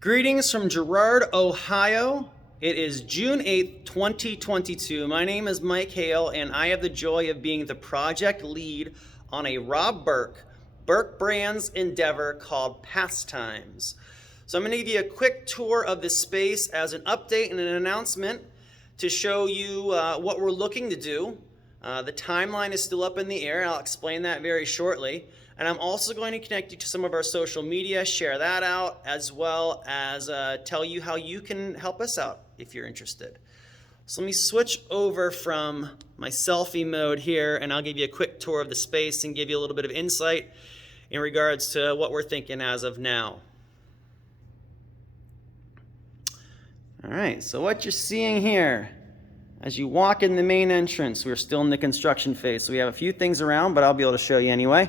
Greetings from Girard, Ohio. It is June 8th, 2022. My name is Mike Hale, and I have the joy of being the project lead on a Rob Burke Brands endeavor called Pastimes. So I'm going to give you a quick tour of the space as an update and an announcement to show you what we're looking to do. The timeline is still up in the air. I'll explain that very shortly. And I'm also going to connect you to some of our social media, share that out, as well as tell you how you can help us out if you're interested. So let me switch over from my selfie mode here, and I'll give you a quick tour of the space and give you a little bit of insight in regards to what we're thinking as of now. All right, so what you're seeing here, as you walk in the main entrance, we're still in the construction phase, so we have a few things around, but I'll be able to show you anyway.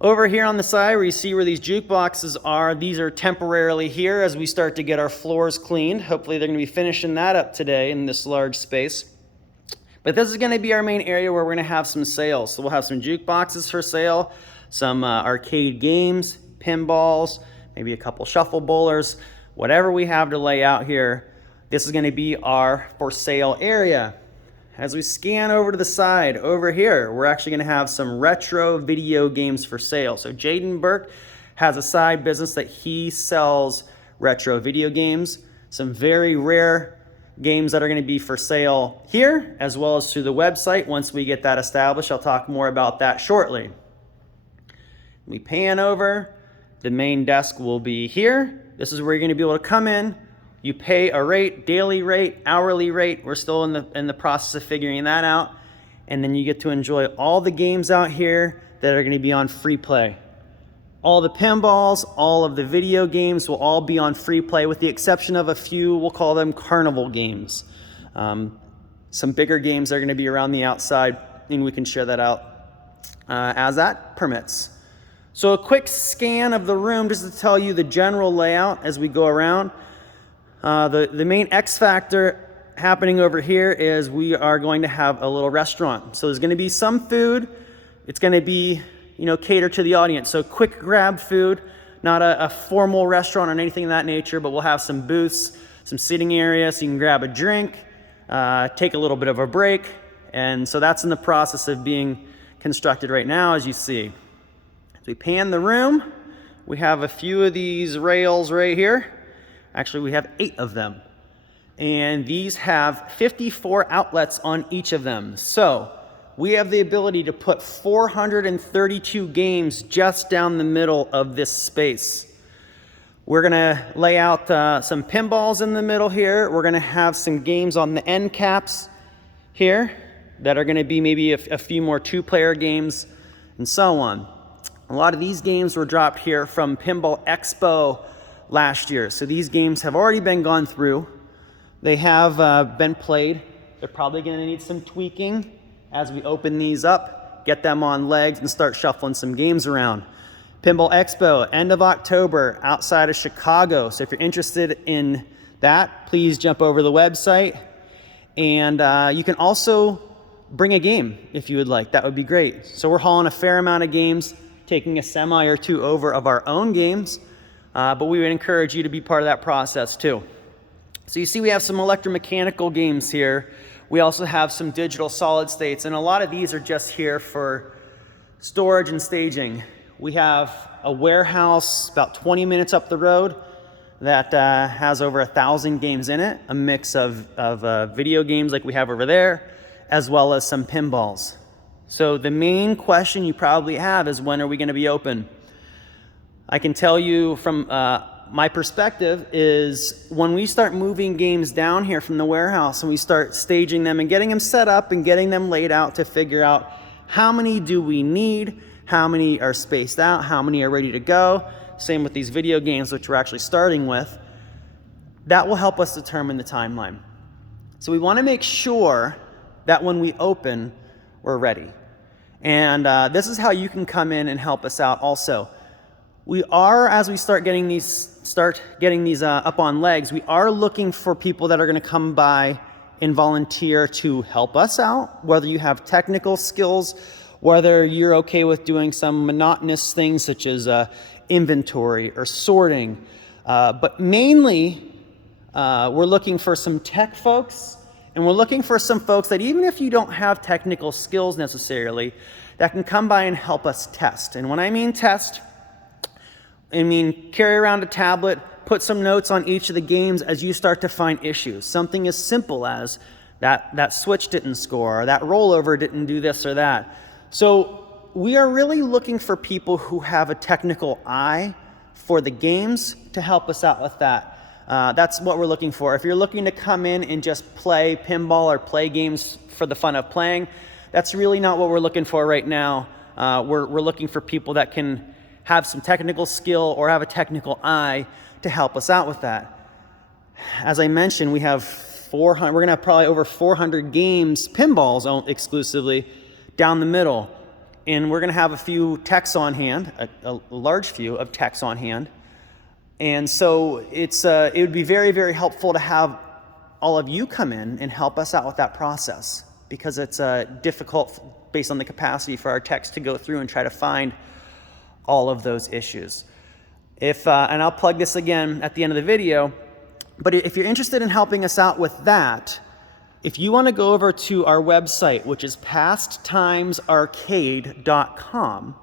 Over here on the side where you see where these jukeboxes are, these are temporarily here as we start to get our floors cleaned. Hopefully they're going to be finishing that up today in this large space. But this is going to be our main area where we're going to have some sales. So we'll have some jukeboxes for sale, some arcade games, pinballs, maybe a couple shuffle bowlers, whatever we have to lay out here. This is going to be our for sale area. As we scan over to the side, over here, we're actually going to have some retro video games for sale. So Jaden Burke has a side business that he sells retro video games, some very rare games that are going to be for sale here, as well as through the website. Once we get that established, I'll talk more about that shortly. We pan over, the main desk will be here. This is where you're going to be able to come in. You pay a rate, daily rate, hourly rate. We're still in the process of figuring that out. And then you get to enjoy all the games out here that are going to be on free play. All the pinballs, all of the video games will all be on free play with the exception of a few, we'll call them carnival games. Some bigger games are going to be around the outside, and we can share that out as that permits. So a quick scan of the room just to tell you the general layout as we go around. The main X factor happening over here is we are going to have a little restaurant. So there's going to be some food. It's going to be, catered to the audience. So quick grab food, not a formal restaurant or anything of that nature, but we'll have some booths, some sitting areas so you can grab a drink, take a little bit of a break. And so that's in the process of being constructed right now, as you see. As we pan the room, we have a few of these rails right here. Actually, we have 8 of them. And these have 54 outlets on each of them. So we have the ability to put 432 games just down the middle of this space. We're going to lay out some pinballs in the middle here. We're going to have some games on the end caps here that are going to be maybe a few more 2-player games and so on. A lot of these games were dropped here from Pinball Expo last year. So these games have already been gone through. They have been played. They're probably going to need some tweaking as we open these up, get them on legs, and start shuffling some games around. Pinball Expo, end of October, outside of Chicago. So if you're interested in that, please jump over to the website. And you can also bring a game if you would like. That would be great. So we're hauling a fair amount of games, taking a semi or two over of our own games. But we would encourage you to be part of that process too. So you see we have some electromechanical games here. We also have some digital solid states, and a lot of these are just here for storage and staging. We have a warehouse about 20 minutes up the road that has over 1,000 games in it, a mix of video games like we have over there, as well as some pinballs. So the main question you probably have is, when are we going to be open? I can tell you from my perspective is when we start moving games down here from the warehouse and we start staging them and getting them set up and getting them laid out to figure out how many do we need, how many are spaced out, how many are ready to go. Same with these video games, which we're actually starting with. That will help us determine the timeline. So we want to make sure that when we open, we're ready. And this is how you can come in and help us out also. We are, as we start getting these up on legs, we are looking for people that are going to come by and volunteer to help us out, whether you have technical skills, whether you're okay with doing some monotonous things such as inventory or sorting. But mainly, we're looking for some tech folks, and we're looking for some folks that even if you don't have technical skills necessarily, that can come by and help us test. And when I mean test, I mean carry around a tablet, put some notes on each of the games as you start to find issues. Something as simple as that switch didn't score, or that rollover didn't do this or that. So we are really looking for people who have a technical eye for the games to help us out with that. That's what we're looking for. If you're looking to come in and just play pinball or play games for the fun of playing, that's really not what we're looking for right now. We're looking for people that can have some technical skill or have a technical eye to help us out with that. As I mentioned, we have 400. We're gonna have probably over 400 games, pinballs exclusively, down the middle, and we're gonna have a few techs on hand, a large few of techs on hand, and so it would be very, very helpful to have all of you come in and help us out with that process, because it's difficult based on the capacity for our techs to go through and try to find all of those issues. And I'll plug this again at the end of the video, but if you're interested in helping us out with that, if you want to go over to our website, which is pasttimesarcade.com,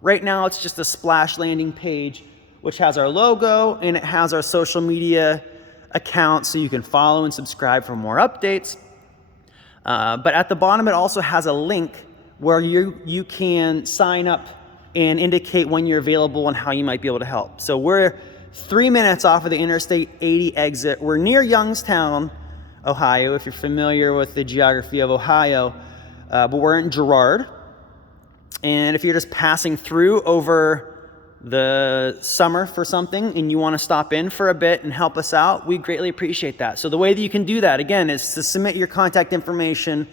right now it's just a splash landing page which has our logo and it has our social media account so you can follow and subscribe for more updates. But at the bottom it also has a link where you can sign up and indicate when you're available and how you might be able to help. So we're 3 minutes off of the Interstate 80 exit. We're near Youngstown, Ohio, if you're familiar with the geography of Ohio, but we're in Girard. And if you're just passing through over the summer for something and you want to stop in for a bit and help us out, we greatly appreciate that. So the way that you can do that, again, is to submit your contact information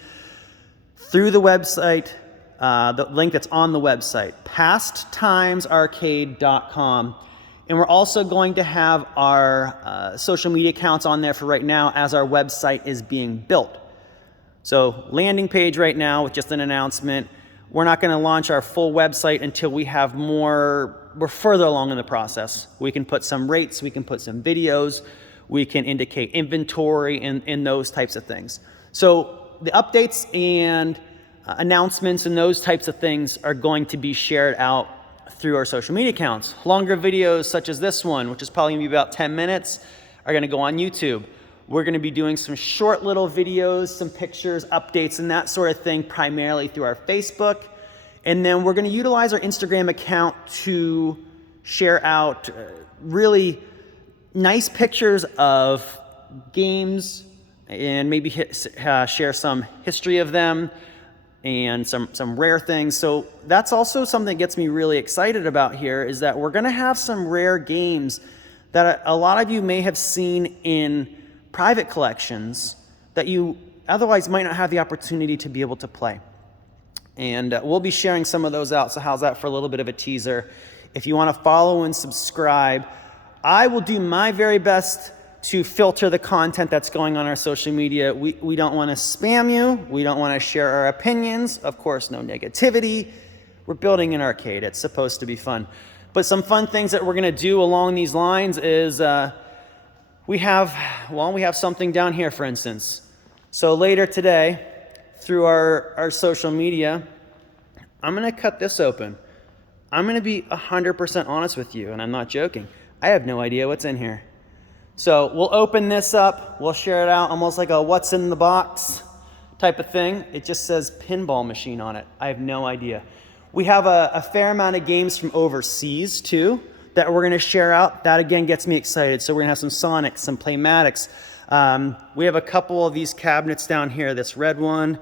through the website, the link that's on the website, pasttimesarcade.com. And we're also going to have our social media accounts on there for right now as our website is being built. So landing page right now with just an announcement. We're not going to launch our full website until we have we're further along in the process. We can put some rates, we can put some videos, we can indicate inventory and those types of things. So the updates and announcements and those types of things are going to be shared out through our social media accounts. Longer videos such as this one, which is probably gonna be about 10 minutes, are gonna go on YouTube. We're gonna be doing some short little videos, some pictures, updates, and that sort of thing, primarily through our Facebook. And then we're gonna utilize our Instagram account to share out really nice pictures of games and maybe share some history of them and some rare things. So that's also something that gets me really excited about here, is that we're gonna have some rare games that a lot of you may have seen in private collections that you otherwise might not have the opportunity to be able to play. And we'll be sharing some of those out, so how's that for a little bit of a teaser? If you wanna follow and subscribe, I will do my very best to filter the content that's going on our social media. We don't want to spam you. We don't want to share our opinions. Of course, no negativity. We're building an arcade. It's supposed to be fun. But some fun things that we're going to do along these lines is we have something down here, for instance. So later today, through our social media, I'm going to cut this open. I'm going to be 100% honest with you, and I'm not joking. I have no idea what's in here. So we'll open this up, we'll share it out almost like a what's in the box type of thing. It just says pinball machine on it. I have no idea. We have a fair amount of games from overseas too that we're gonna share out. That again gets me excited. So we're gonna have some Sonics, some Playmatics. We have a couple of these cabinets down here, this red one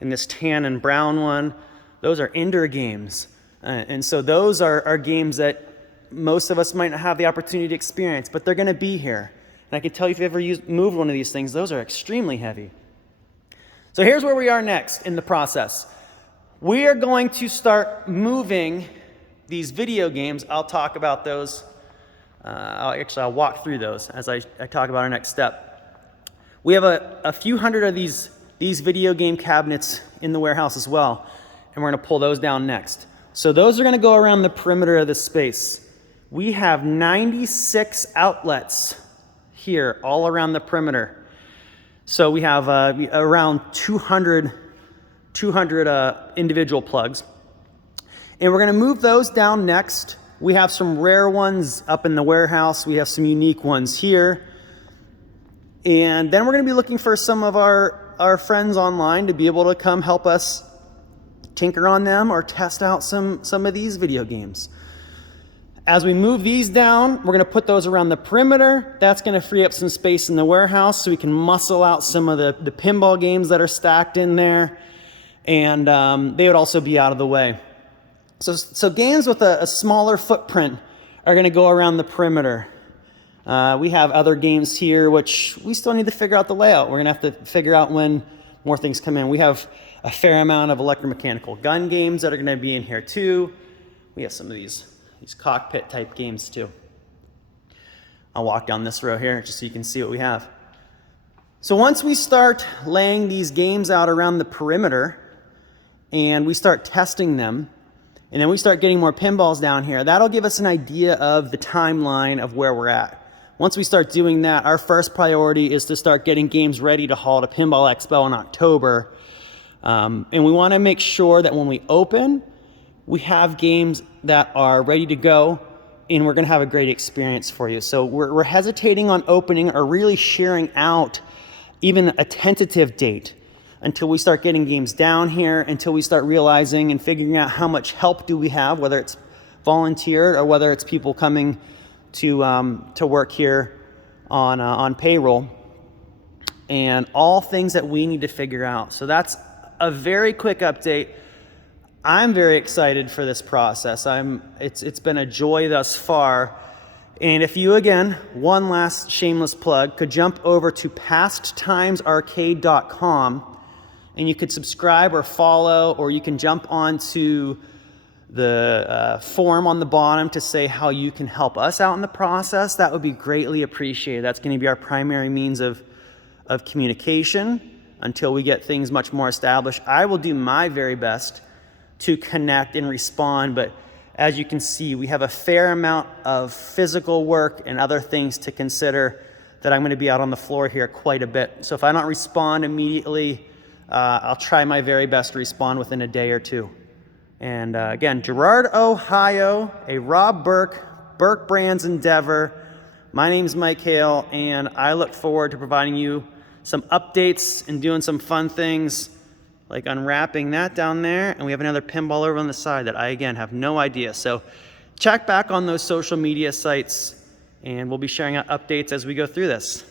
and this tan and brown one. Those are indoor games. And so those are games that most of us might not have the opportunity to experience, but they're going to be here. And I can tell you, if you ever moved one of these things, those are extremely heavy. So here's where we are next in the process. We are going to start moving these video games. I'll talk about those. I'll walk through those as I talk about our next step. We have a few hundred of these video game cabinets in the warehouse as well, and we're going to pull those down next. So those are going to go around the perimeter of this space. We have 96 outlets here all around the perimeter. So we have around 200 individual plugs. And we're gonna move those down next. We have some rare ones up in the warehouse. We have some unique ones here. And then we're gonna be looking for some of our friends online to be able to come help us tinker on them or test out some of these video games. As we move these down, we're gonna put those around the perimeter. That's gonna free up some space in the warehouse so we can muscle out some of the pinball games that are stacked in there. And they would also be out of the way. So games with a smaller footprint are gonna go around the perimeter. We have other games here, which we still need to figure out the layout. We're gonna have to figure out when more things come in. We have a fair amount of electromechanical gun games that are gonna be in here too. We have some of these cockpit type games too. I'll walk down this row here just so you can see what we have. So once we start laying these games out around the perimeter and we start testing them, and then we start getting more pinballs down here, that'll give us an idea of the timeline of where we're at. Once we start doing that, our first priority is to start getting games ready to haul to Pinball Expo in October. And we wanna make sure that when we open, we have games that are ready to go and we're gonna have a great experience for you. So we're hesitating on opening or really sharing out even a tentative date until we start getting games down here, until we start realizing and figuring out how much help do we have, whether it's volunteered or whether it's people coming to work here on payroll, and all things that we need to figure out. So that's a very quick update. I'm very excited for this process. It's been a joy thus far. And if you, again, one last shameless plug, could jump over to pasttimesarcade.com and you could subscribe or follow, or you can jump onto the form on the bottom to say how you can help us out in the process. That would be greatly appreciated. That's going to be our primary means of communication until we get things much more established. I will do my very best to connect and respond, but as you can see, we have a fair amount of physical work and other things to consider that I'm going to be out on the floor here quite a bit. So if I don't respond immediately, I'll try my very best to respond within a day or two. And again, Girard, Ohio, a Rob Burke Brands endeavor. My name's Mike Hale, and I look forward to providing you some updates and doing some fun things like unwrapping that down there. And we have another pinball over on the side that I, again, have no idea. So check back on those social media sites, and we'll be sharing out updates as we go through this.